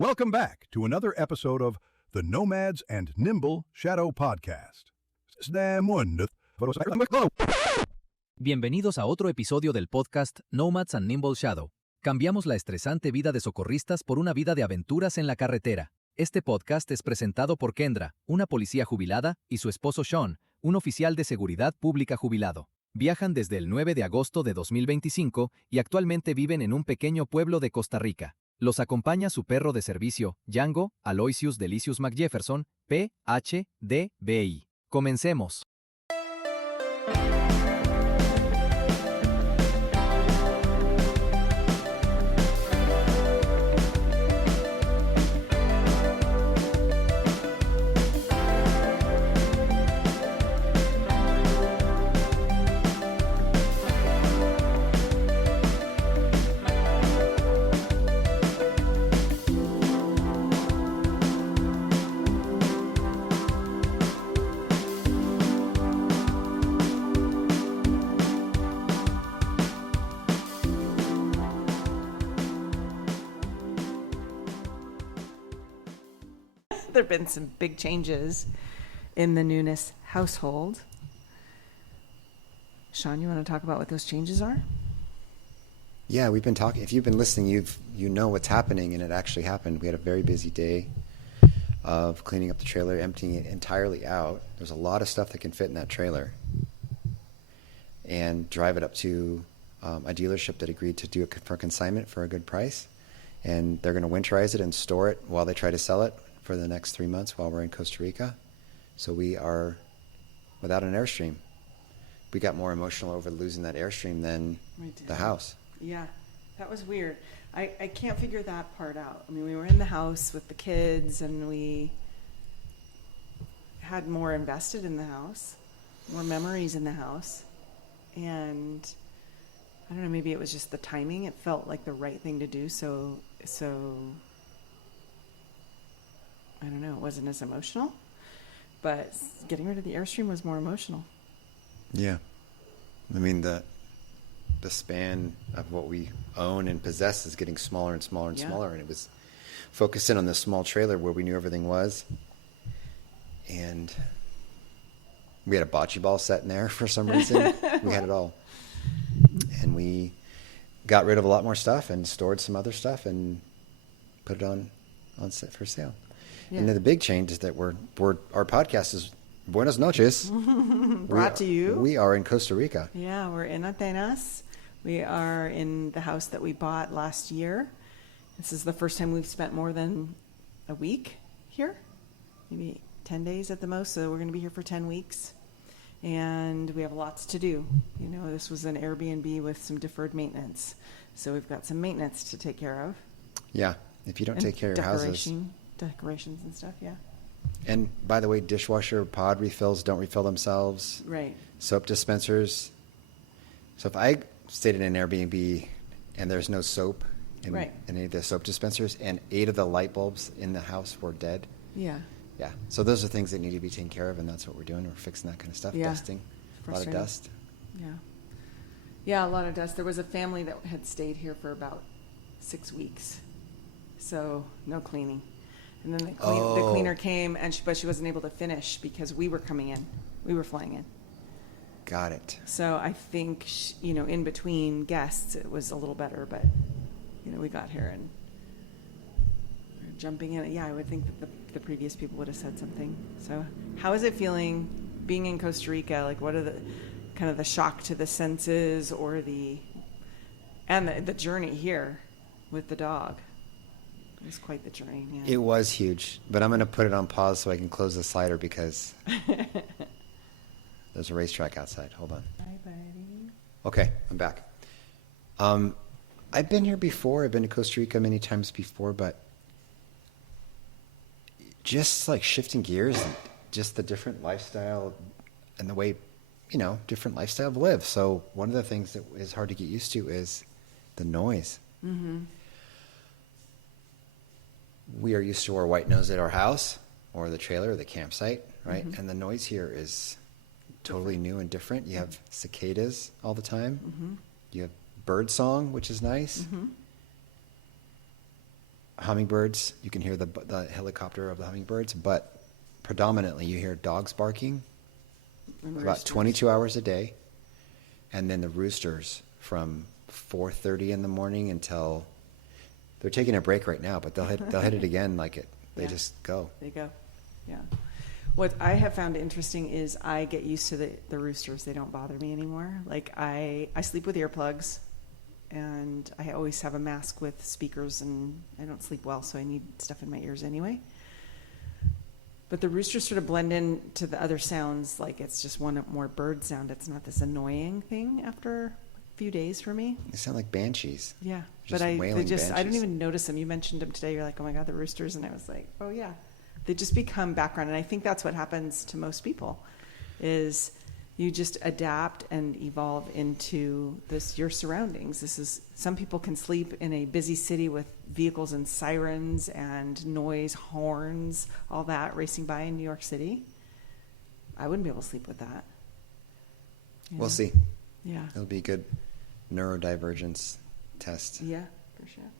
Welcome back to another episode of the Nomads and Nimbleshadow podcast. Bienvenidos a otro episodio del podcast Nomads and Nimbleshadow. Cambiamos la estresante vida de socorristas por una vida de aventuras en la carretera. Este podcast es presentado por Kendra, una policía jubilada, y su esposo Sean, un oficial de seguridad pública jubilado. Viajan desde el 9 de agosto de 2025 y actualmente viven en un pequeño pueblo de Costa Rica. Los acompaña su perro de servicio, Django Aloysius Delicious McJefferson, PhD-BI. Comencemos. There have been some big changes in the Nunes household. Sean, you want to talk about what those changes are? Yeah, we've been talking. If you've been listening, you know what's happening, and it actually happened. We had a very busy day of cleaning up the trailer, emptying it entirely out. There's a lot of stuff that can fit in that trailer, and drive it up to a dealership that agreed to do it for consignment for a good price, and they're going to winterize it and store it while they try to sell it for the next 3 months while we're in Costa Rica. So we are without an Airstream. We got more emotional over losing that Airstream than the house. Yeah, that was weird. I can't figure that part out. I mean, we were in the house with the kids and we had more invested in the house, more memories in the house. And I don't know, maybe it was just the timing. It felt like the right thing to do. So I don't know, it wasn't as emotional, but getting rid of the Airstream was more emotional. Yeah. I mean, the span of what we own and possess is getting smaller and smaller and smaller, and it was focusing on this small trailer where we knew everything was. And we had a bocce ball set in there for some reason. We had it all. And we got rid of a lot more stuff and stored some other stuff and put it on set for sale. Yeah. And then the big change is that our podcast is Buenas noches. Brought to you. We are in Costa Rica. Yeah, we're in Atenas. We are in the house that we bought last year. This is the first time we've spent more than a week here, maybe 10 days at the most. So we're going to be here for 10 weeks. And we have lots to do. You know, this was an Airbnb with some deferred maintenance. So we've got some maintenance to take care of. Yeah, if you don't take care of your houses. Decorations and stuff, yeah. And by the way, dishwasher pod refills don't refill themselves. Right. Soap dispensers. So if I stayed in an Airbnb and there's no soap in any of the soap dispensers and 8 of the light bulbs in the house were dead. Yeah. Yeah. So those are things that need to be taken care of, and that's what we're doing. We're fixing that kind of stuff. Yeah. Dusting. A lot of dust. Yeah. Yeah, a lot of dust. There was a family that had stayed here for about 6 weeks. So no cleaning. And then the cleaner came, but she wasn't able to finish because we were coming in. We were flying in. Got it. So I think, in between guests, it was a little better. But, we got here and we're jumping in. Yeah, I would think that the previous people would have said something. So how is it feeling being in Costa Rica? Like, what are the kind of the shock to the senses or the journey here with the dog? It was quite the journey. Yeah. It was huge, but I'm going to put it on pause so I can close the slider because there's a racetrack outside. Hold on. Hi, buddy. Okay, I'm back. I've been here before. I've been to Costa Rica many times before, but just like shifting gears and just the different lifestyle and the way, different lifestyle to live. So one of the things that is hard to get used to is the noise. Mm-hmm. We are used to our white noise at our house or the trailer or the campsite, right? Mm-hmm. And the noise here is totally new and different. You have cicadas all the time. Mm-hmm. You have bird song, which is nice. Mm-hmm. hummingbirds. You can hear the helicopter of the hummingbirds, but predominantly you hear dogs barking And about roosters. 22 hours a day. And then the roosters from 4:30 in the morning until they're taking a break right now, but they'll hit it again they Yeah. just go. They go. Yeah. What I have found interesting is I get used to the roosters. They don't bother me anymore. Like I sleep with earplugs, and I always have a mask with speakers, and I don't sleep well, so I need stuff in my ears anyway. But the roosters sort of blend in to the other sounds, like it's just one more bird sound. It's not this annoying thing after a few days for me. They sound like banshees. Yeah, Just but I wailing didn't banshees. even notice them. You mentioned them today. You're like, oh my God, the roosters. And I was like, oh yeah. They just become background. And I think that's what happens to most people is you just adapt and evolve into your surroundings. Some people can sleep in a busy city with vehicles and sirens and noise, horns, all that racing by in New York City. I wouldn't be able to sleep with that. You We'll know? see. Yeah. It'll be a good neurodivergence test. Yeah, for sure.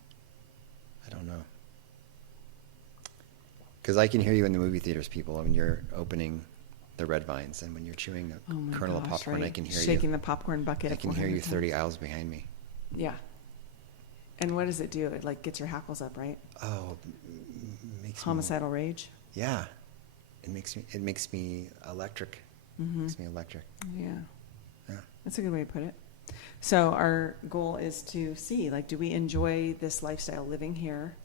I don't know. Because I can hear you in the movie theaters, people, when you're opening the red vines and when you're chewing a Oh my kernel of gosh, popcorn, right? I can hear Shaking you. the popcorn bucket. I can hear you 400 30 times. aisles behind me. Yeah. And what does it do? It like gets your hackles up, right? Oh, makes Homicidal rage. me. Yeah, it makes me electric. Mm-hmm. Makes me electric. Yeah. Yeah. That's a good way to put it. So our goal is to see, like, do we enjoy this lifestyle living here?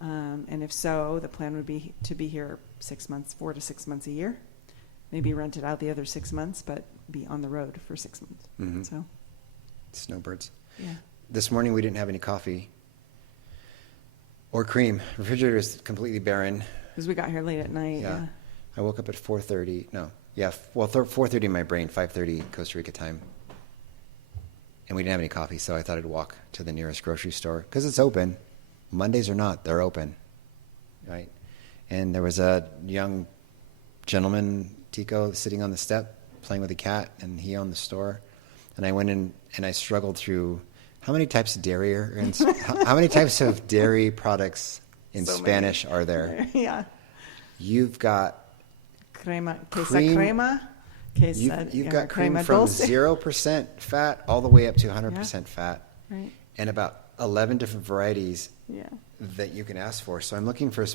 And if so, the plan would be to be here 6 months, 4 to 6 months a year. Maybe rent it out the other 6 months, but be on the road for 6 months. Mhm. So, Snowbirds. yeah. This morning we didn't have any coffee or cream. Refrigerator is completely barren. Because we got here late at night. Yeah. I woke up at 4:30. No. Yeah. Well, 4:30 in my brain, 5:30 Costa Rica time. And we didn't have any coffee, so I thought I'd walk to the nearest grocery store because it's open. Mondays or not, they're open. Right. And there was a young gentleman, Tico, sitting on the step playing with a cat, and he owned the store. And I went in and I struggled through how many types of dairy are in, how many types of dairy products in So Spanish many. are there? Yeah. You've got Crema, queso Cream. crema. Queso, you've yeah, got cream crema from dulce. 0% fat all the way up to 100% fat, Right. and about 11 different varieties Yeah. that you can ask for. So I'm looking for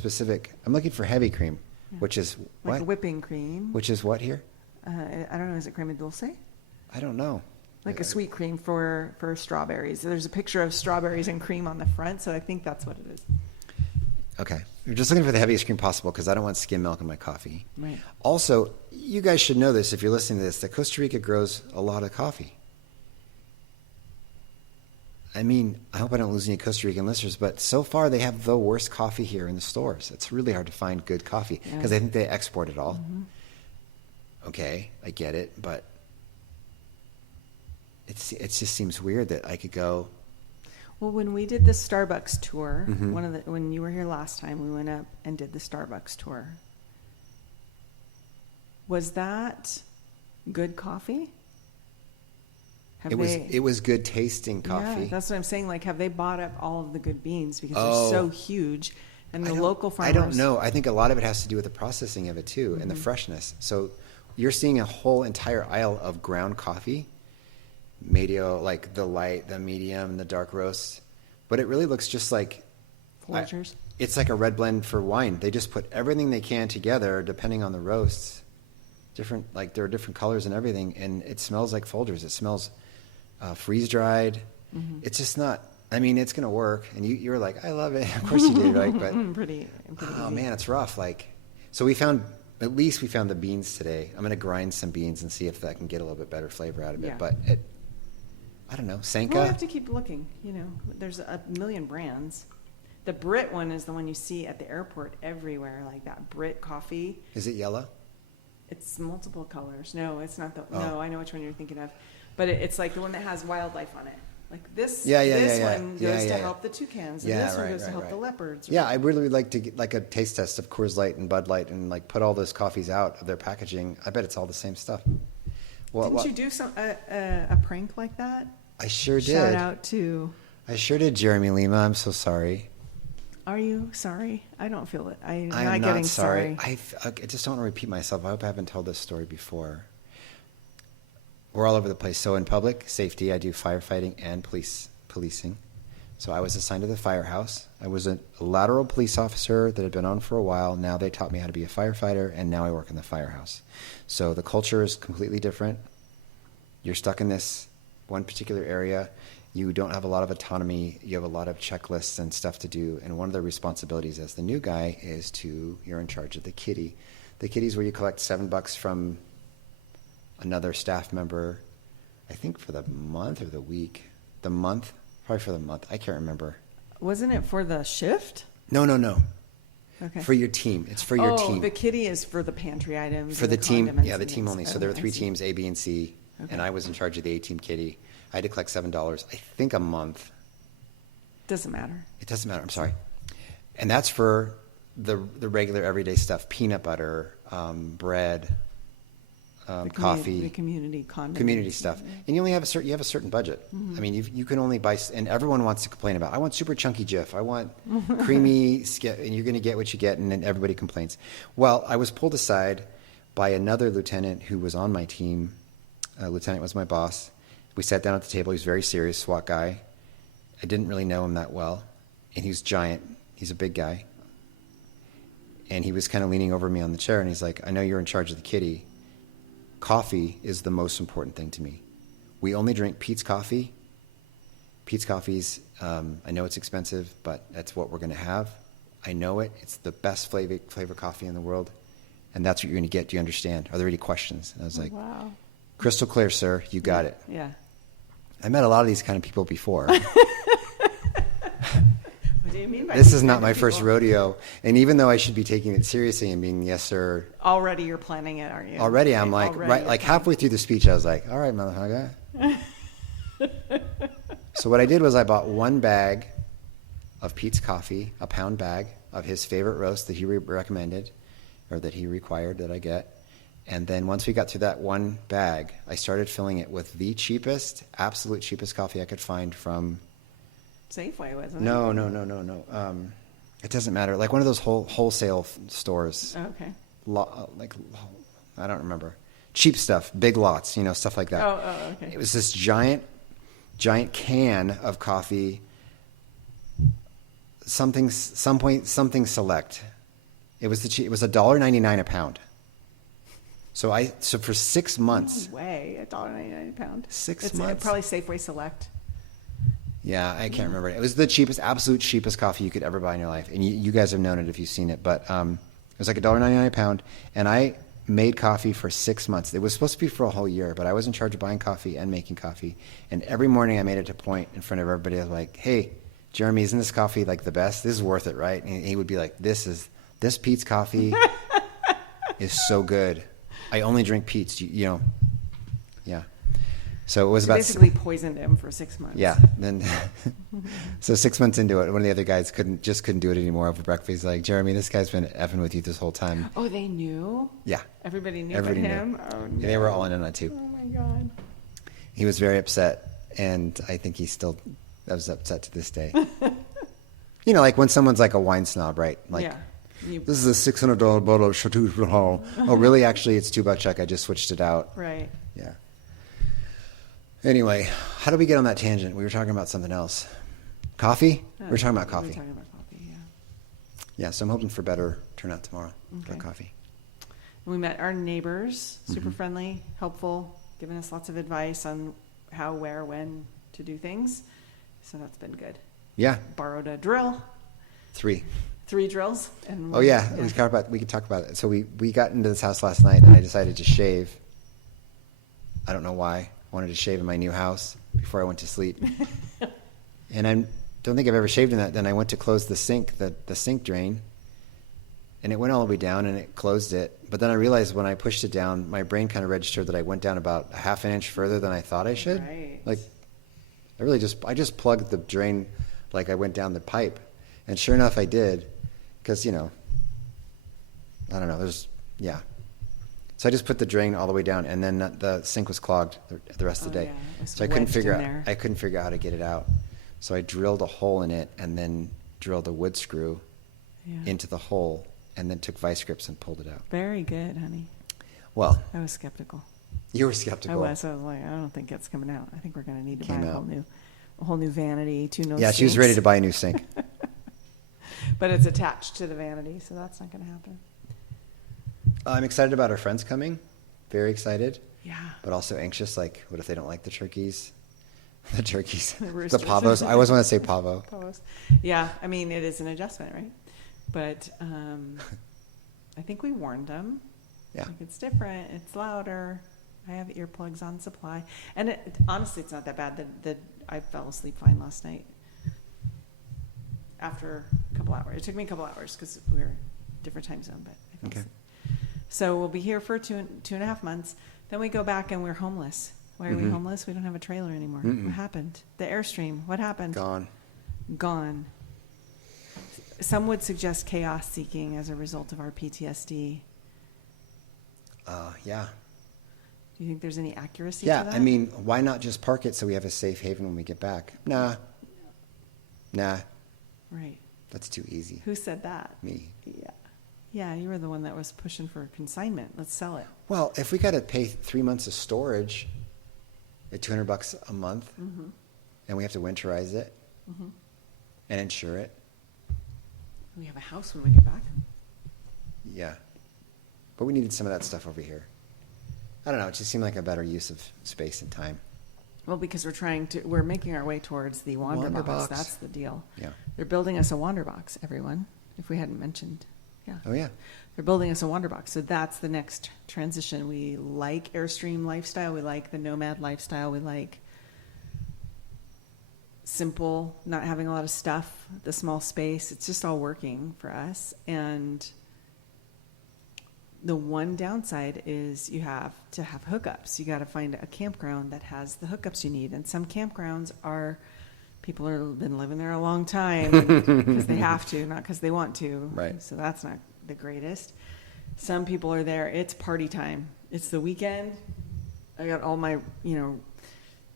heavy cream, which is Like what? whipping cream. Which is what here? I don't know. Is it crema dulce? I don't know. Like a sweet cream for strawberries. There's a picture of strawberries and cream on the front, so I think that's what it is. Okay. We're just looking for the heaviest cream possible because I don't want skim milk in my coffee. Right. Also, you guys should know this if you're listening to this, that Costa Rica grows a lot of coffee. I mean, I hope I don't lose any Costa Rican listeners, but so far they have the worst coffee here in the stores. It's really hard to find good coffee because I think they export it all. Mm-hmm. Okay, I get it, but it just seems weird that I could go. Well, when we did the Starbucks tour, Mhm. when you were here last time, we went up and did the Starbucks tour. Was that good coffee? It was good tasting coffee. Yeah, that's what I'm saying. Like, have they bought up all of the good beans because Oh. they're so huge, and the I don't- local farmers? I don't know. I think a lot of it has to do with the processing of it too, and the freshness. So you're seeing a whole entire aisle of ground coffee, medio, like the light, the medium, and the dark roast. But it really looks just like Folgers. it's like a red blend for wine. They just put everything they can together, depending on the roasts. Different, like there are different colors and everything, and it smells like Folgers. It smells freeze dried. It's just not. I mean, it's gonna work, and you were like, I love it. Of course you did, right? But pretty oh easy. man, it's rough. Like, so we found the beans today. I'm gonna grind some beans and see if that can get a little bit better flavor out of it. Yeah. But I don't know. Senka. Well, we have to keep looking. You know, there's a million brands. The Brit one is the one you see at the airport everywhere, like that Brit coffee. Is it yellow? It's multiple colors. No, it's not the. Oh. No, I know which one you're thinking of, but it's like the one that has wildlife on it. Like this. Yeah. This one goes Yeah, to yeah. help the toucans, and Yeah, this one right, goes to right, help right. the leopards. Yeah, I really would like to get like a taste test of Coors Light and Bud Light and like put all those coffees out of their packaging. I bet it's all the same stuff. Well, Didn't you do a prank like that? I sure did. Shout out to. I sure did, Jeremy Lima. I'm so sorry. Are you sorry? I don't feel it. I'm I'm not not getting sorry. sorry. I just don't want to repeat myself. I hope I haven't told this story before. We're all over the place. So in public safety, I do firefighting and policing. So I was assigned to the firehouse. I was a lateral police officer that had been on for a while. Now they taught me how to be a firefighter, and now I work in the firehouse. So the culture is completely different. You're stuck in this one particular area. You don't have a lot of autonomy. You have a lot of checklists and stuff to do. And one of the responsibilities as the new guy is you're in charge of the kitty. The kitty's where you collect $7 from another staff member, I think for the month or the week. The month? Probably for the month. I can't remember. Wasn't it for the shift? No. Okay. For your team. It's for your team. The kitty is for the pantry items. For and the team, condiments yeah, the and team things. only. So Oh, there were I 3 see. teams, A, B, and C, Okay. and I was in charge of the A-team kitty. I had to collect $7, I think a month. Doesn't matter. It doesn't matter, I'm sorry. And that's for the regular everyday stuff, peanut butter, bread, coffee. The community condiments. Community stuff, and you only have a certain budget. I mean, you can only buy, and everyone wants to complain about. I want super chunky Jif. I want creamy, and you're going to get what you get, and then everybody complains. Well, I was pulled aside by another lieutenant who was on my team. Lieutenant was my boss. We sat down at the table. He was very serious, SWAT guy. I didn't really know him that well, and he was giant. He's a big guy, and he was kind of leaning over me on the chair, and he's like, "I know you're in charge of the kitty. Coffee is the most important thing to me. We only drink Pete's coffee. Pete's coffee's, I know it's expensive, but that's what we're going to have. I know it. It's the best flavor coffee in the world, and that's what you're going to get. Do you understand? Are there any questions?" And I was like, Wow. "Crystal clear, sir. You got it." Yeah. I met a lot of these kind of people before. What do you mean by This these is not kind my of first people? rodeo, and even though I should be taking it seriously and being yes, sir, Already you're planning it, aren't you? already I'm Okay, like, already right, you're like planning. halfway through the speech, I was like, "All right, motherfucker." So what I did was I bought 1 bag of Pete's coffee, a pound bag of his favorite roast that he recommended, or that he required that I get. And then once we got through that 1 bag, I started filling it with the cheapest, absolute cheapest coffee I could find from. Safeway, wasn't it? No. It doesn't matter. Like one of those wholesale stores. Okay. I don't remember. Cheap stuff, big lots, stuff like that. Oh, okay. It was this giant can of coffee. Something select. It was it was $1.99 a pound. So for 6 months. No way, $1.99 a pound. 6 It's months. probably Safeway Select. Yeah, I can't remember. It was the cheapest, absolute cheapest coffee you could ever buy in your life. And you guys have known it if you've seen it. But it was like $1.99 a pound. And I made coffee for 6 months. It was supposed to be for a whole year, but I was in charge of buying coffee and making coffee. And every morning I made it a point in front of everybody. I was like, "Hey, Jeremy, isn't this coffee like the best? This is worth it, right?" And he would be like, this Pete's coffee is so good. I only drink Pete's, yeah. So it was So about basically poisoned him for 6 months. Yeah. Then, so 6 months into it, one of the other guys couldn't do it anymore over breakfast. He's like, "Jeremy, this guy's been effing with you this whole time." Oh, they knew? Yeah. Everybody knew Everybody but knew. him? Oh, no. Yeah, they were all in on it too. Oh, my God. He was very upset, and I think he's still was upset to this day. Like when someone's like a wine snob, right? Like, Yeah. "This is a $600 bottle of Chateau Blanc." Oh, really? Actually, it's $2 check. I just switched it out. Right. Yeah. Anyway, how did we get on that tangent? We were talking about something else. Coffee? We were talking about We coffee. were talking about coffee, yeah. Yeah, so I'm hoping for better turnout tomorrow for Okay. coffee. And we met our neighbors, super Mm-hmm. friendly, helpful, giving us lots of advice on how, where, when to do things. So that's been good. Yeah, Borrowed a drill, 3. 3 drills. And Oh yeah, we could talk about it. So we got into this house last night, and I decided to shave. I don't know why. I wanted to shave in my new house before I went to sleep. And I don't think I've ever shaved in that. Then I went to close the sink drain, and it went all the way down, and it closed it. But then I realized when I pushed it down, my brain kind of registered that I went down about a half an inch further than I thought I should. Right. Like, I just plugged the drain like I went down the pipe. And sure enough, I did. Because, I don't know, So I just put the drain all the way down, and then the sink was clogged the rest of the day. Yeah, it was So I couldn't wedged in figure there. out how to get it out. So I drilled a hole in it, and then drilled a wood screw Yeah. into the hole and then took vice grips and pulled it out. Very good, honey. Well, I was skeptical. you were skeptical. I was like, I don't think it's coming out. I think we're going to need to buy Came a out. whole new vanity, 2 no Yeah, she was ready to buy a new sink. But it's attached to the vanity, so that's not going to happen. I'm excited about our friends coming. Very excited. Yeah. But also anxious, like, what if they don't like the turkeys? The turkeys. The The roosters. pavos. I always want to say pavo. Post. Yeah, I mean, it is an adjustment, right? But I think we warned them. Yeah. Like, it's different. It's louder. I have earplugs on supply. And honestly, it's not that bad. I fell asleep fine last night after a couple hours. It took me a couple hours because we were different time zone, but I fell Okay. asleep. So we'll be here for 2.5 months. Then we go back and we're homeless. Why are we homeless? We don't have a trailer anymore. What happened? The Airstream. What happened? Gone. Some would suggest chaos seeking as a result of our PTSD. Yeah. Do you think there's any accuracy to Yeah, that? I mean, why not just park it so we have a safe haven when we get back? Nah. Right. That's too easy. Who said that? Me. Yeah. Yeah, you were the one that was pushing for consignment. Let's sell it. Well, if we got to pay 3 months of storage at $200 a month, and we have to winterize it and insure it, We have a house when we get back. yeah. But we needed some of that stuff over here. I don't know. It just seemed like a better use of space and time. Well, because we're making our way towards the Wander Wander Box. Box. That's the deal. Yeah. They're building us a Wander Box, everyone, if we hadn't mentioned. Yeah. Oh, yeah. They're building us a Wander Box. So that's the next transition. We like Airstream lifestyle. We like the nomad lifestyle. We like simple, not having a lot of stuff, the small space. It's just all working for us. And the one downside is you have to have hookups. You got to find a campground that has the hookups you need. And some campgrounds are, people have been living there a long time because they have to, not because they want to. Right. So that's not the greatest. Some people are there. It's party time. It's the weekend. I got all my,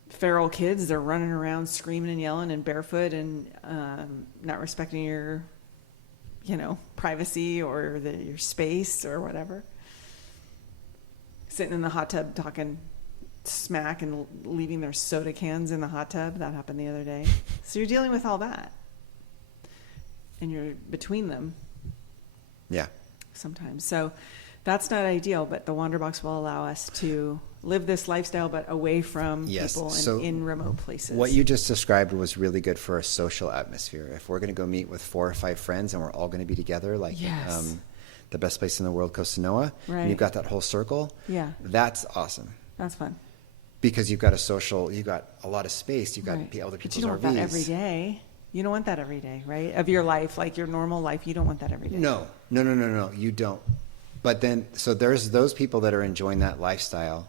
feral kids. They're running around screaming and yelling and barefoot and not respecting your privacy or your space or whatever. Sitting in the hot tub talking smack and leaving their soda cans in the hot tub. That happened the other day. So you're dealing with all that. And you're between them Yeah. sometimes. So that's not ideal, but the Wander Box will allow us to live this lifestyle, but away from Yes. people So and in remote places. What you just described was really good for a social atmosphere. If we're going to go meet with 4 or 5 friends and we're all going to be together, like Yes. the best place in the world, Costa, Right. and you've got that whole circle, Yeah. that's awesome. That's fun. Because you've got you've got a lot of space, you've got Right. other But people's you don't want RVs. that every day. You don't want that every day, right? Of your life, like your normal life, you don't want that every day. No, you don't. But then, so there's those people that are enjoying that lifestyle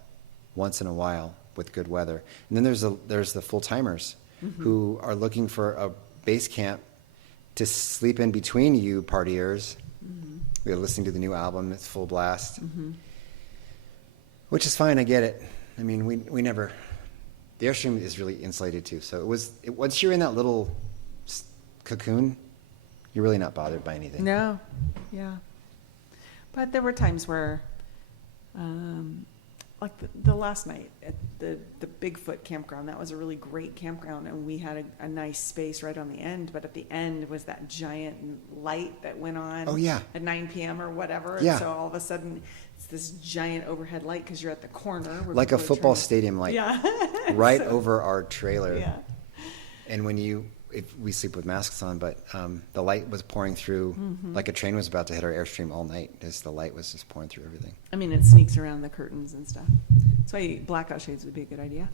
once in a while with good weather. And then there's the full-timers who are looking for a base camp to sleep in between you partiers. We're listening to the new album, it's full blast. Which is fine, I get it. I mean, we never, the Airstream is really insulated too. So once you're in that little cocoon, you're really not bothered by anything. No. Yeah. But there were times where, like the last night at the Bigfoot campground, that was a really great campground, and we had a nice space right on the end, but at the end was that giant light that went on Oh, yeah. at 9 p.m. or whatever. Yeah. And so all of a sudden, it's this giant overhead light because you're at the corner. Where Like a people are football trying- stadium light. Yeah. Right So- over our trailer. Yeah. And if we sleep with masks on, but the light was pouring through like a train was about to hit our Airstream all night. The light was just pouring through everything. I mean, it sneaks around the curtains and stuff. That's why blackout shades would be a good idea.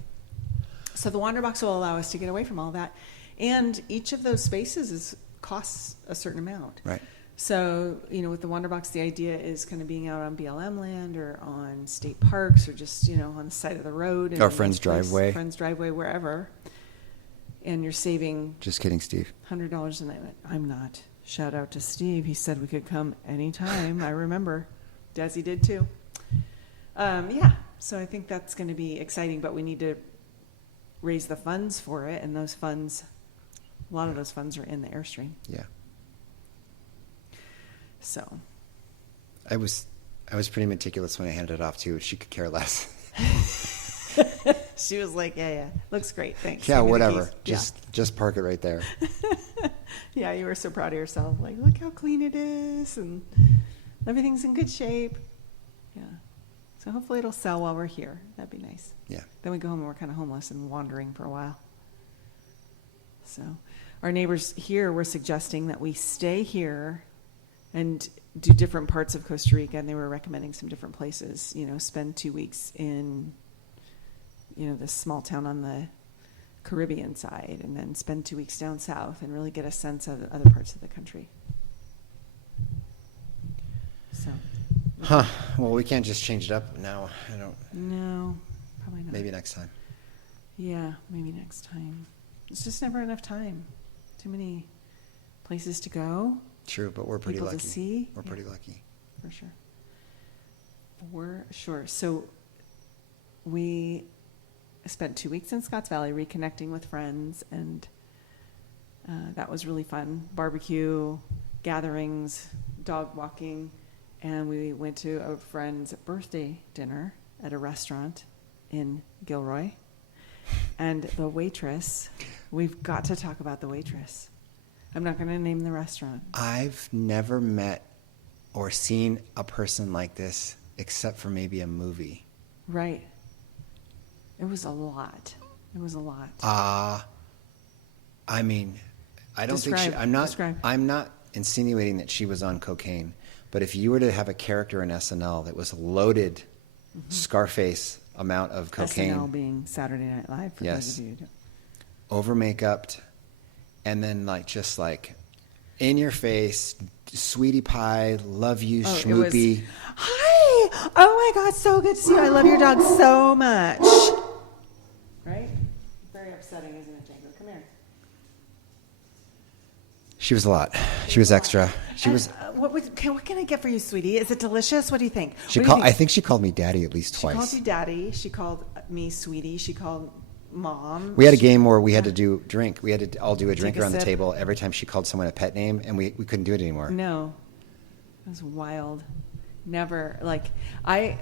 So the Wander Box will allow us to get away from all that. And each of those spaces costs a certain amount. Right. So, with the Wander Box, the idea is kind of being out on BLM land or on state parks or just, on the side of the road. in Our a friend's nice place, driveway. Friend's driveway, wherever. And you're saving Just kidding, Steve. $100 a night. I'm not. Shout out to Steve. He said we could come anytime. I remember. Desi did too. Yeah. So I think that's going to be exciting, but we need to raise the funds for it, and those funds A lot of those funds are in the Airstream. Yeah. So. I was pretty meticulous when I handed it off too. She could care less. She was like, yeah, looks great, thanks. Yeah, Give me the whatever. keys. Just park it right there. Yeah, you were so proud of yourself. Like, look how clean it is, and everything's in good shape. Yeah. So hopefully it'll sell while we're here. That'd be nice. Yeah. Then we go home and we're kind of homeless and wandering for a while. So our neighbors here were suggesting that we stay here and do different parts of Costa Rica, and they were recommending some different places, spend 2 weeks in, this small town on the Caribbean side, and then spend 2 weeks down south and really get a sense of other parts of the country. So. Huh. Well, we can't just change it up now. No, probably not. Maybe next time. Yeah, maybe next time. It's just never enough time. Too many places to go. True, but we're pretty People lucky. to see. We're pretty lucky. For sure. For sure. So we spent 2 weeks in Scotts Valley reconnecting with friends, and that was really fun. Barbecue, gatherings, dog walking, and we went to a friend's birthday dinner at a restaurant in Gilroy. And the waitress, we've got to talk about the waitress. I'm not going to name the restaurant. I've never met or seen a person like this except for maybe a movie. Right. It was a lot. It was a lot. I mean, I don't think she, Describe. I'm not insinuating that she was on cocaine, but if you were to have a character in SNL that was loaded Scarface amount of cocaine. SNL being Saturday Night Live, for those of you who don't. Over makeuped, and then just in your face, sweetie pie, love you, schmoopy. Hi! Oh my God, so good to see you. I love your dog so much. Right? Very upsetting, isn't it, Django? Come here. She was a lot. She was extra. She was. What can I get for you, sweetie? Is it delicious? What do you think? I think she called me daddy at least twice. She called you daddy. She called me sweetie. She called mom. We had a game where we had to do drink. We had to all do a drink Take a around the sip. table every time she called someone a pet name, and we couldn't do it anymore. No. It was wild. Never.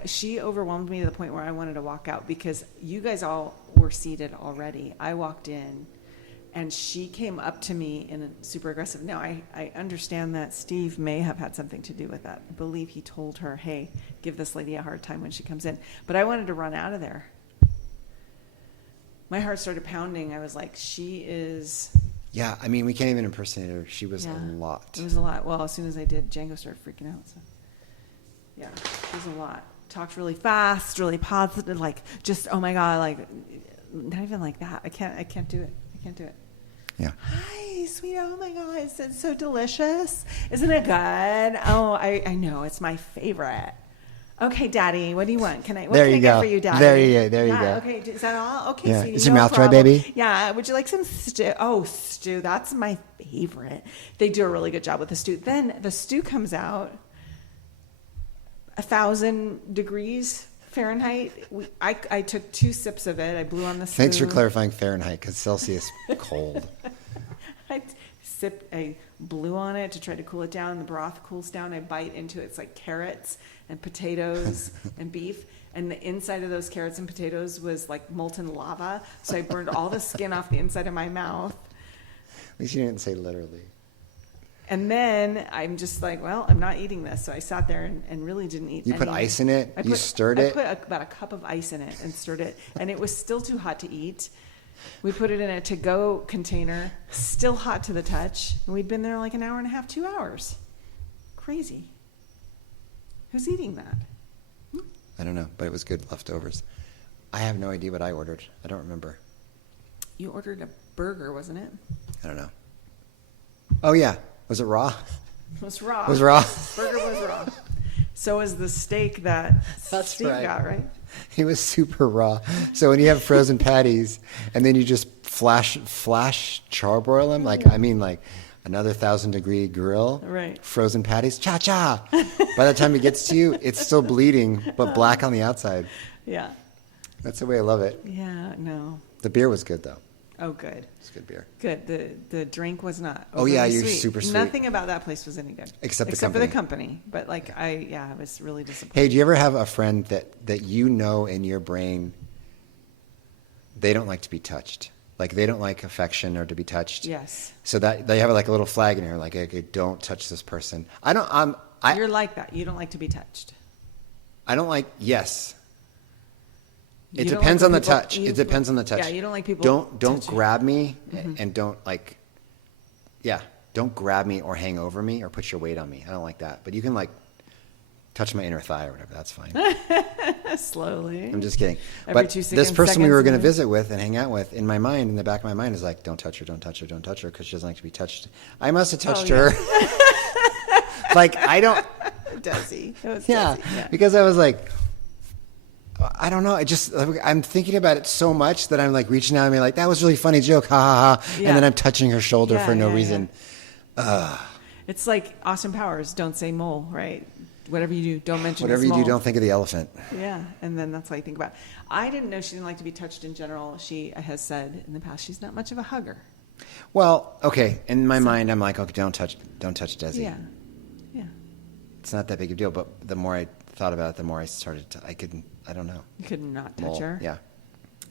She overwhelmed me to the point where I wanted to walk out because you guys all were seated already. I walked in, and she came up to me in a super aggressive. Now, I understand that Steve may have had something to do with that. I believe he told her, hey, give this lady a hard time when she comes in. But I wanted to run out of there. My heart started pounding. I was like, she is... Yeah, I mean, we can't even impersonate her. She was a lot. It was a lot. Well, as soon as I did, Django started freaking out. So, yeah, it was a lot. Talked really fast, really positive, just, oh my God, not even like that. I can't do it. I can't do it. Yeah. Hi, sweet. Oh my God, it's so delicious. Isn't it good? Oh, I know. It's my favorite. Okay, Daddy, what do you want? What can I get for you, Daddy? There you go. Okay, is that all? Okay, Yeah. sweetie. Is your mouth dry, baby? Yeah. Would you like some stew? Oh, stew. That's my favorite. They do a really good job with the stew. Then the stew comes out 1,000 degrees Fahrenheit. I took 2 sips of it. I blew on the spoon. Thanks for clarifying Fahrenheit, because Celsius cold. I blew on it to try to cool it down. The broth cools down. I bite into it. It's like carrots and potatoes and beef. And the inside of those carrots and potatoes was like molten lava. So I burned all the skin off the inside of my mouth. At least you didn't say literally. And then I'm just like, well, I'm not eating this. So I sat there and really didn't eat You put ice in it? You stirred it? I put about a cup of ice in it and stirred it. And it was still too hot to eat. We put it in a to-go container, still hot to the touch. And we'd been there like an hour and a half, 2 hours. Crazy. Who's eating that? I don't know, but it was good leftovers. I have no idea what I ordered. I don't remember. You ordered a burger, wasn't it? I don't know. Oh, yeah. Was it raw? It was raw. It was raw. Burger was raw. So was the steak that That's Steve right. got, right? It was super raw. So when you have frozen patties and then you just flash charbroil them, like another 1,000-degree grill, Right. frozen patties, cha-cha. By the time it gets to you, it's still bleeding, but black on the outside. Yeah. That's the way I love it. Yeah, no. The beer was good, though. Oh, good. It's good beer. Good. The drink was not. Oh yeah, overly you're sweet. super sweet. Nothing about that place was any good. Except for the company. But like I was really disappointed. Hey, do you ever have a friend that you know in your brain they don't like to be touched? Like they don't like affection or to be touched. Yes. So that they have like a little flag in here, like, okay, don't touch this person. You're like that. You don't like to be touched. I don't like. Yes. You It don't depends like on when the people- touch. It depends on the touch. Yeah, you don't like people. Don't touching. grab me and don't like. Yeah, don't grab me or hang over me or put your weight on me. I don't like that. But you can like touch my inner thigh or whatever. That's fine. Slowly. I'm just kidding. Every But 2 this person we were going to seconds. visit with and hang out with, in my mind, in the back of my mind, is like, don't touch her, don't touch her, don't touch her, because she doesn't like to be touched. I must have touched her. Like I don't. Desi. It was Yeah, Desi. Yeah. because I was like, I don't know. I'm thinking about it so much that I'm like reaching out and being like, that was a really funny joke, ha ha ha. Yeah. And then I'm touching her shoulder Yeah, for no yeah, reason. It's like Austin Powers. Don't say mole, right? Whatever you do, don't mention Whatever a you do, small. don't think of the elephant. Yeah, and then that's how you think about it. I didn't know she didn't like to be touched in general. She has said in the past she's not much of a hugger. Well, okay. In my mind, I'm like, okay, don't touch Desi. Yeah, yeah. It's not that big a deal. But the more I thought about it, the more I started to, I don't know. You could not touch Mole. her. Yeah.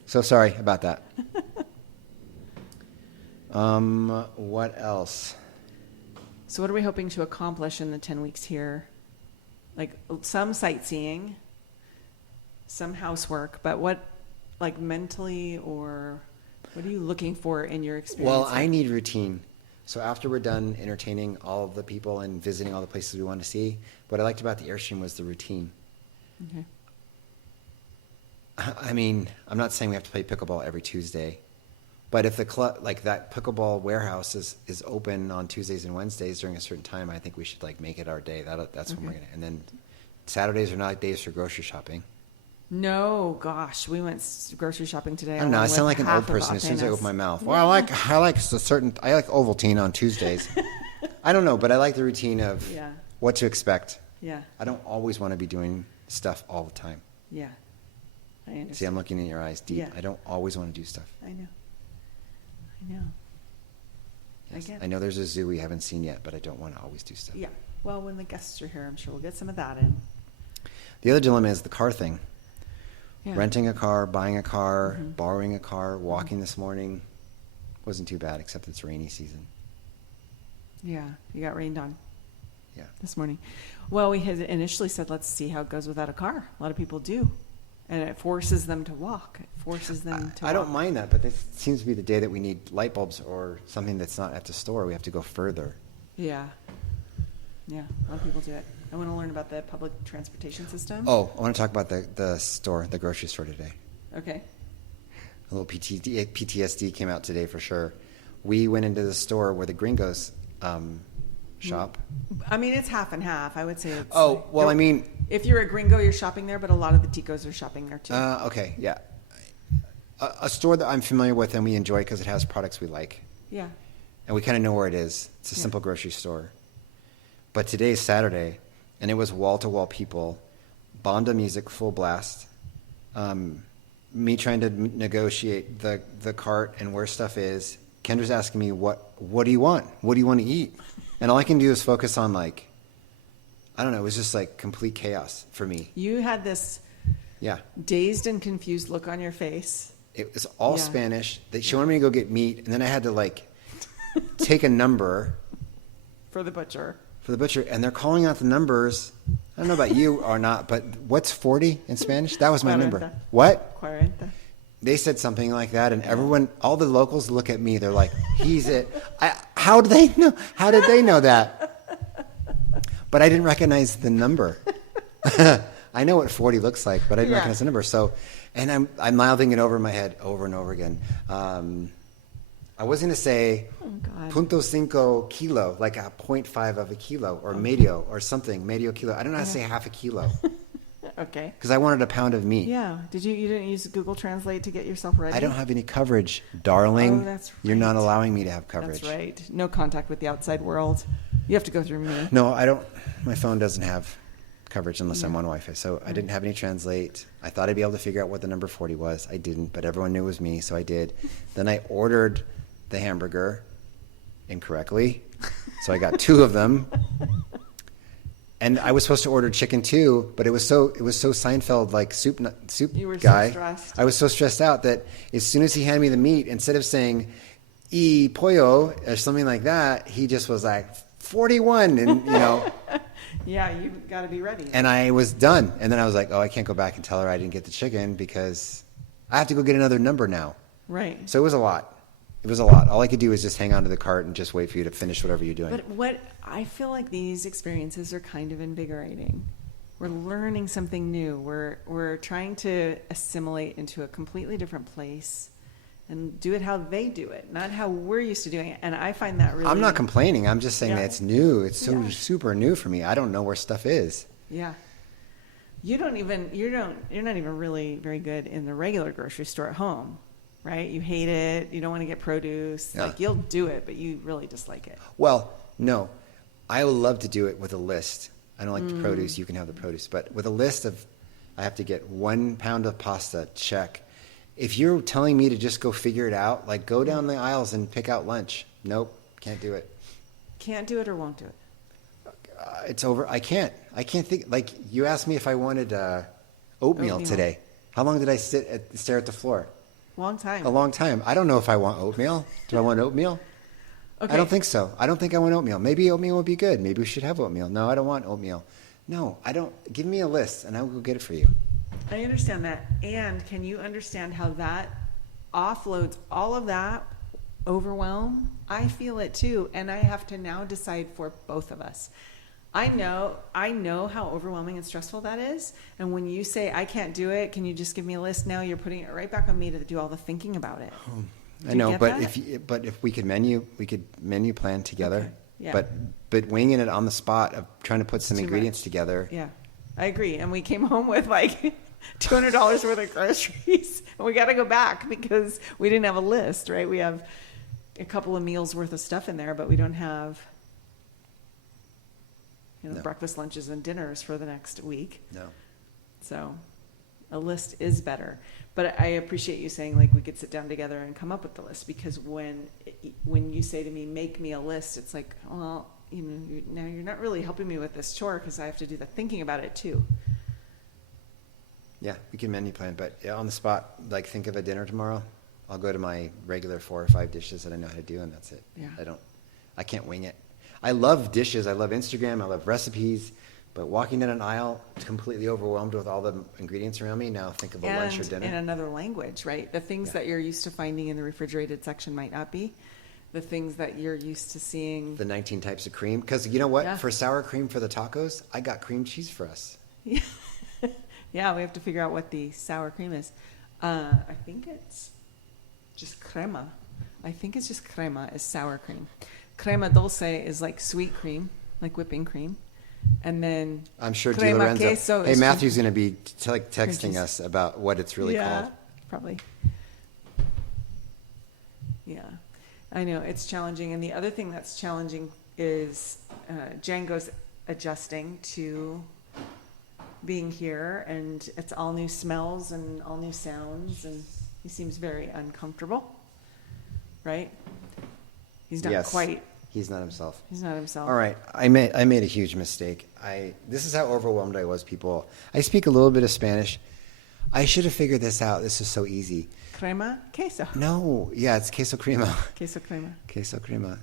So sorry about that. What else? So what are we hoping to accomplish in the 10 weeks here? Like some sightseeing, some housework, but what, like mentally, or what are you looking for in your experience? Well, I need routine. So after we're done entertaining all of the people and visiting all the places we want to see, what I liked about the Airstream was the routine. Okay. I mean, I'm not saying we have to play pickleball every Tuesday, but if the club, like that pickleball warehouse is open on Tuesdays and Wednesdays during a certain time, I think we should like make it our day. That's when we're gonna. And then Saturdays are not days for grocery shopping. No, gosh, we went grocery shopping today. I don't know. I along sound with like an half old of person as soon as I Atenas. open my mouth. Well, I like Ovaltine on Tuesdays. I don't know, but I like the routine of Yeah. what to expect. Yeah, I don't always want to be doing stuff all the time. yeah. I understand. See, I'm looking in your eyes deep. Yeah. I don't always want to do stuff. I know. Yes. I get I know there's a zoo we haven't seen yet, but I don't want to always do stuff. Yeah. Well, when the guests are here, I'm sure we'll get some of that in. The other dilemma is the car thing. Yeah. Renting a car, buying a car, Mhm. borrowing a car, walking this morning wasn't too bad, except it's rainy season. Yeah, you got rained on Yeah. this morning. Well, we had initially said, let's see how it goes without a car. A lot of people do. And it forces them to walk. It forces them to I don't walk. mind that, but this seems to be the day that we need light bulbs or something that's not at the store. We have to go further. Yeah. Yeah, a lot of people do it. I want to learn about the public transportation system. Oh, I want to talk about the store, the grocery store today. Okay. A little PTSD came out today for sure. We went into the store where the gringos shop. I mean, it's half and half. I would say it's. Oh, like- well, I mean, if you're a gringo, you're shopping there, but a lot of the ticos are shopping there too. okay, yeah. A store that I'm familiar with and we enjoy because it has products we like. Yeah. And we kind of know where it is. It's a Yeah. simple grocery store. But today's Saturday, and it was wall-to-wall people, Bonda music full blast, me trying to negotiate the cart and where stuff is. Kendra's asking me, what do you want? What do you want to eat? And all I can do is focus on like, I don't know, it was just like complete chaos for me. You had this Yeah. dazed and confused look on your face. It was all Yeah. Spanish. She wanted me to go get meat, and then I had to like take a number For the butcher. for the butcher, and they're calling out the numbers. I don't know about you or not, but what's 40 in Spanish? That was my number. Cuarenta. What? 40. They said something like that, and everyone, all the locals look at me. They're like, he's it. How did they know? How did they know that? But I didn't recognize the number. I know what 40 looks like, but I didn't Yeah. recognize the number. So, and I'm mouthing it over in my head over and over again. I was going to say Oh, God. punto cinco kilo, like a 0.5 of a kilo, or medio, or something, medio kilo. I don't know how to say half a kilo, Okay. because I wanted a pound of meat. Yeah. You didn't use Google Translate to get yourself ready? I don't have any coverage, darling. Oh, that's You're not right. allowing me to have coverage. That's right. No contact with the outside world. You have to go through me. No, I don't. My phone doesn't have coverage unless I'm on Wi-Fi. So I didn't have any translate. I thought I'd be able to figure out what the number 40 was. I didn't, but everyone knew it was me, so I did. Then I ordered the hamburger incorrectly, so I got 2 of them. And I was supposed to order chicken too, but it was so Seinfeld like soup You were guy. so stressed. I was so stressed out that as soon as he handed me the meat, instead of saying "y pollo" or something like that, he just was like 41, and Yeah, you got to be ready. And I was done. And then I was like, oh, I can't go back and tell her I didn't get the chicken because I have to go get another number now. Right. So it was a lot. It was a lot. All I could do was just hang on to the cart and just wait for you to finish whatever you're doing. But I feel like these experiences are kind of invigorating. We're learning something new. We're trying to assimilate into a completely different place and do it how they do it, not how we're used to doing it. And I find that really... I'm not complaining. I'm just saying Yeah. that it's new. It's so Yeah. super new for me. I don't know where stuff is. Yeah. You're not even really very good in the regular grocery store at home, right? You hate it. You don't want to get produce. Yeah. Like, you'll do it, but you really dislike it. Well, no. I would love to do it with a list. I don't like the produce. You can have the produce. But with a list of, I have to get 1 pound of pasta, check. If you're telling me to just go figure it out, like go down the aisles and pick out lunch. Nope, can't do it. Can't do it or won't do it. It's over. I can't think. Like you asked me if I wanted oatmeal today. How long did I stare at the floor? Long time. A long time. I don't know if I want oatmeal. Do I want oatmeal? Okay. I don't think so. I don't think I want oatmeal. Maybe oatmeal would be good. Maybe we should have oatmeal. No, I don't want oatmeal. No, I don't. Give me a list and I will go get it for you. I understand that. And can you understand how that offloads all of that overwhelm? I feel it too. And I have to now decide for both of us. I know how overwhelming and stressful that is. And when you say, I can't do it, can you just give me a list? Now you're putting it right back on me to do all the thinking about it. I know, but that? if we could menu plan together. Okay. Yeah. But winging it on the spot of trying to put some Too ingredients much. together. Yeah, I agree. And we came home with like $200 worth of groceries. And we got to go back because we didn't have a list, right? We have a couple of meals worth of stuff in there, but we don't have, No. breakfast, lunches, and dinners for the next week. No. So a list is better. But I appreciate you saying like we could sit down together and come up with the list, because when you say to me, make me a list, it's like, well, now you're not really helping me with this chore because I have to do the thinking about it too. Yeah, we can menu plan, but on the spot, like think of a dinner tomorrow. I'll go to my regular 4 or 5 dishes that I know how to do, and that's it. Yeah. I can't wing it. I love dishes. I love Instagram. I love recipes. But walking down an aisle, completely overwhelmed with all the ingredients around me, now think of a lunch or dinner. In another language, right? The things that you're used to finding in the refrigerated section might not be. The things that you're used to seeing. The 19 types of cream. Because you know what? Yeah. For sour cream for the tacos, I got cream cheese for us. Yeah, we have to figure out what the sour cream is. I think it's just crema. I think it's just crema is sour cream. Crema dulce is like sweet cream, like whipping cream. And then I'm sure Di crema Lorenzo. queso Hey, is Matthew's going to be texting cheese. us about what it's really called. Probably. Yeah, I know it's challenging. And the other thing that's challenging is Django's adjusting to being here, and it's all new smells and all new sounds, and he seems very uncomfortable, right? He's not quite. He's not himself. He's not himself. All right, I made a huge mistake. This is how overwhelmed I was, people. I speak a little bit of Spanish. I should have figured this out. This is so easy. Crema, queso. No, yeah, it's queso crema. Queso crema. Queso crema,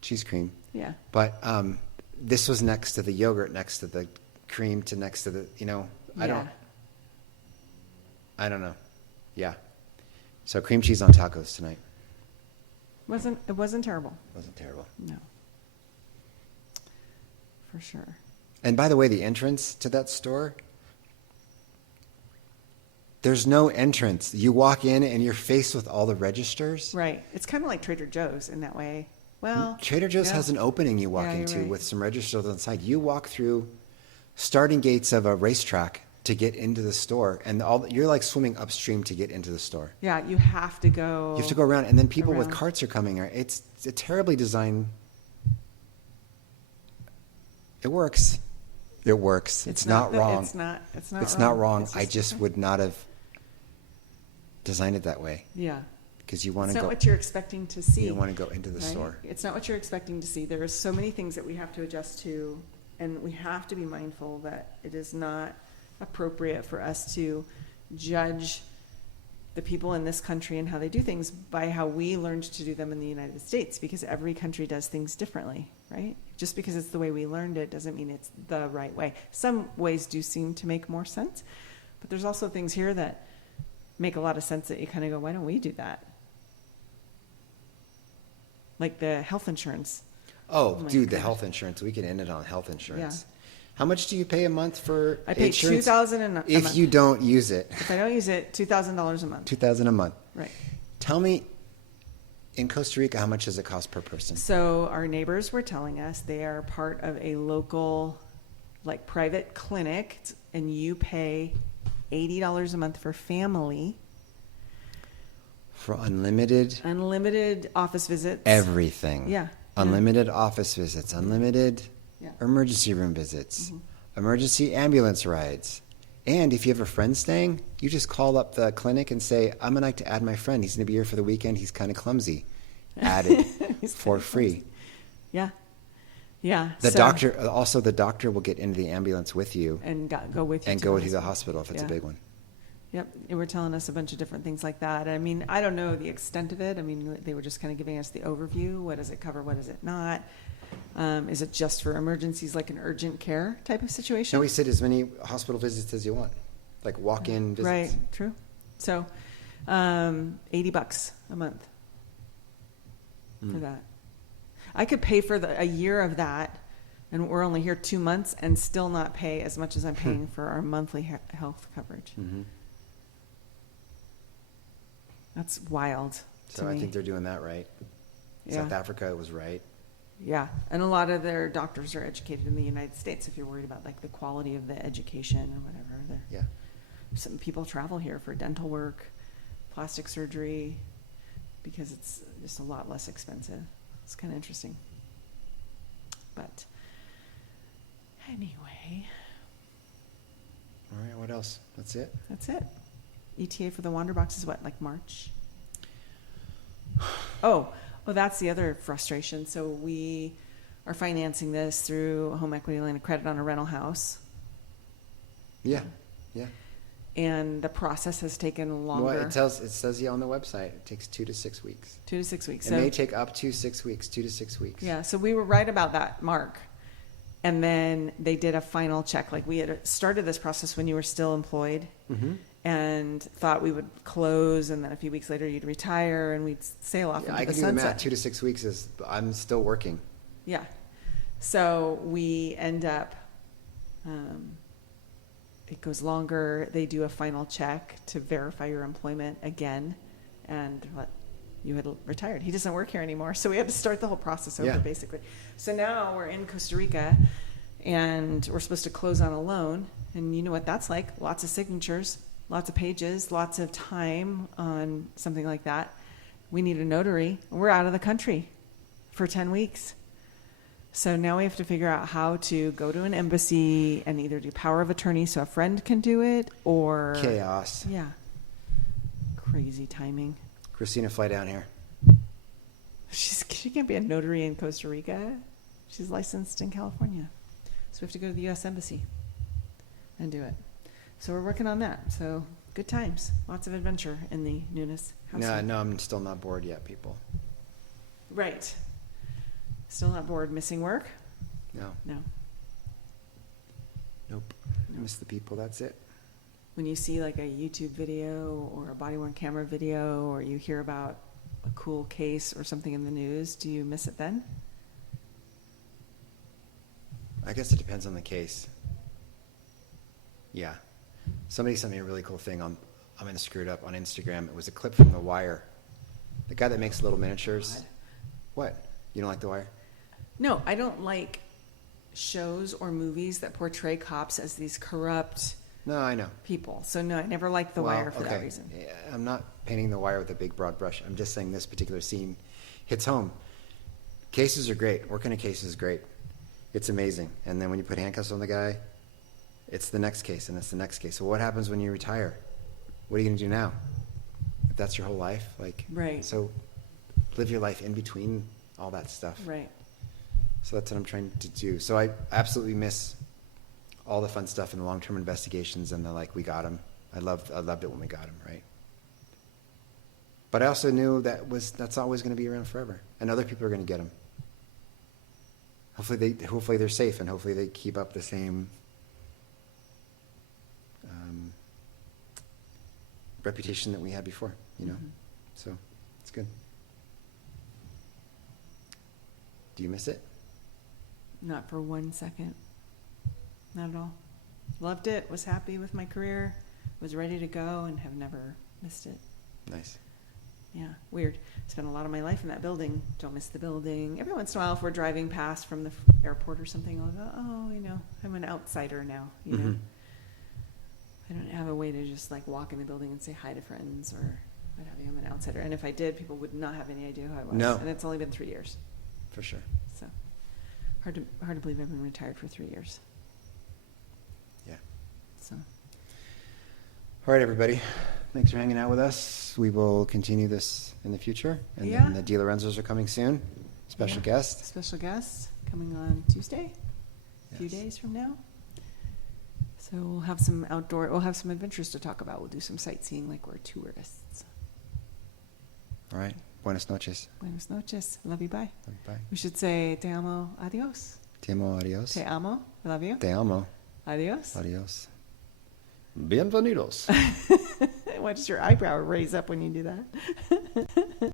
cheese cream. Yeah. But this was next to the yogurt, next to the cream, next to the, I don't know. Yeah. So cream cheese on tacos tonight. It wasn't terrible. Wasn't terrible. No. For sure. And by the way, the entrance to that store, there's no entrance. You walk in and you're faced with all the registers. Right. It's kind of like Trader Joe's in that way. Well, Trader Joe's has an opening you walk Yeah, you're into right. with some registers on the side. You walk through starting gates of a racetrack to get into the store, and you're like swimming upstream to get into the store. yeah, you have to go. You have to go around, and then people with around. carts are coming. It's a terribly designed. It works. It works. It's not wrong. It's not It's wrong. not wrong. It's I just would not have designed it that way. Yeah. Because you want It's to not go. what you're expecting to see. You don't want to go into the right? store. It's not what you're expecting to see. There are so many things that we have to adjust to, and we have to be mindful that it is not appropriate for us to judge the people in this country and how they do things by how we learned to do them in the United States, because every country does things differently, right? Just because it's the way we learned it doesn't mean it's the right way. Some ways do seem to make more sense, but there's also things here that make a lot of sense that you kind of go, why don't we do that? Like the health insurance. Oh, my dude, the gosh. health insurance. We can end it on health insurance. Yeah. How much do you pay a month for I pay insurance? $2,000 a month. If you don't use it, If I don't use it, $2,000 a month. $2,000 a month. Right. Tell me, in Costa Rica, how much does it cost per person? So our neighbors were telling us they are part of a local, like, private clinic, and you pay $80 a month for family, For unlimited office visits. everything. Yeah. Unlimited office visits, unlimited Yeah. emergency room visits, emergency ambulance rides. And if you have a friend staying, you just call up the clinic and say, I'm going to like to add my friend. He's going to be here for the weekend. He's kind of clumsy. Added for free. Yeah. Yeah. The so- doctor will get into the ambulance with you And go with you. and to go the to the hospital if it's a Yeah. big one. Yep, they were telling us a bunch of different things like that. I mean, I don't know the extent of it. I mean, they were just kind of giving us the overview. What does it cover? What does it not? Is it just for emergencies, like an urgent care type of situation? No, we said as many hospital visits as you want, like walk-in visits. Right, true. So, $80 a month for that. I could pay for a year of that, and we're only here 2 months, and still not pay as much as I'm paying for our monthly health coverage. Mhm. That's wild So to I me. think they're doing that right. Yeah. South Africa, it was right. Yeah, and a lot of their doctors are educated in the United States. If you're worried about like the quality of the education or whatever, Yeah. some people travel here for dental work, plastic surgery, because it's just a lot less expensive. It's kind of interesting. But anyway, All right, what else? That's it? that's it. ETA for the Wander Box is what, like March? Oh, that's the other frustration. So we are financing this through home equity line of credit on a rental house. Yeah. Yeah. And the process has taken longer. Well, it says here on the website, it takes 2 to 6 weeks. 2 to 6 weeks. It may take up to 6 weeks, 2 to 6 weeks. Yeah, so we were right about that mark. And then they did a final check. Like we had started this process when you were still employed Mm-hmm. and thought we would close, and then a few weeks later you'd retire and we'd sail off Yeah, into I the can do the sunset. math. 2 to 6 weeks is, I'm still working. Yeah. So we end up, it goes longer. They do a final check to verify your employment again, and you had retired. He doesn't work here anymore, so we had to start the whole process over, Yeah. basically. So now we're in Costa Rica, and we're supposed to close on a loan, and you know what that's like. Lots of signatures, lots of pages, lots of time on something like that. We need a notary. We're out of the country for 10 weeks. So now we have to figure out how to go to an embassy and either do power of attorney so a friend can do it, or Chaos. yeah, crazy timing. Christina, fly down here. She can't be a notary in Costa Rica. She's licensed in California, so we have to go to the U.S. embassy and do it. So we're working on that. So good times, lots of adventure in the Nunes household. No, I'm still not bored yet, people. Right. Still not bored. Missing work? No. No. Nope. Miss the people. That's it. When you see like a YouTube video or a body-worn camera video, or you hear about a cool case or something in the news, do you miss it then? I guess it depends on the case. Yeah. Somebody sent me a really cool thing I'm going to screw it up on Instagram. It was a clip from The Wire. The guy that makes little miniatures. What? You don't like The Wire? No, I don't like shows or movies that portray cops as these corrupt No, I know. people. So no, I never liked The Wire for that okay. reason. Yeah, I'm not painting The Wire with a big broad brush. I'm just saying this particular scene hits home. Cases are great. Working a case is great. It's amazing. And then when you put handcuffs on the guy, it's the next case, and it's the next case. So what happens when you retire? What are you going to do now? If that's your whole life, like, Right. So live your life in between all that stuff. Right. So that's what I'm trying to do. So I absolutely miss all the fun stuff in the long-term investigations and the, like, we got him. I loved it when we got him, right? But I also knew that's always going to be around forever, and other people are going to get him. Hopefully they're safe, and hopefully they keep up the same reputation that we had before, you know? Mhm. So it's good. Do you miss it? Not for 1 second. Not at all. Loved it, was happy with my career, was ready to go, and have never missed it. Nice. Yeah, weird. Spent a lot of my life in that building. Don't miss the building. Every once in a while, if we're driving past from the airport or something, I'll go, oh, I'm an outsider now, Mhm. I don't have a way to just like walk in the building and say hi to friends or what have you. I'm an outsider. And if I did, people would not have any idea who I was. No. And it's only been 3 years. For sure. So hard to believe I've been retired for 3 years. Yeah. So All right, everybody. Thanks for hanging out with us. We will continue this in the future. And Yeah. then the De Lorenzos are coming soon. Special Yeah. guest. Special guest coming on Tuesday, a few Yes. days from now. So we'll have some adventures to talk about. We'll do some sightseeing like we're tourists. All right. Buenas noches. Buenas noches. Love you. Bye. Bye. We should say te amo. Adios. Te amo. Adios. Te amo. I love you. Te amo. Adios. Adios. Bienvenidos. Why does your eyebrow raise up when you do that?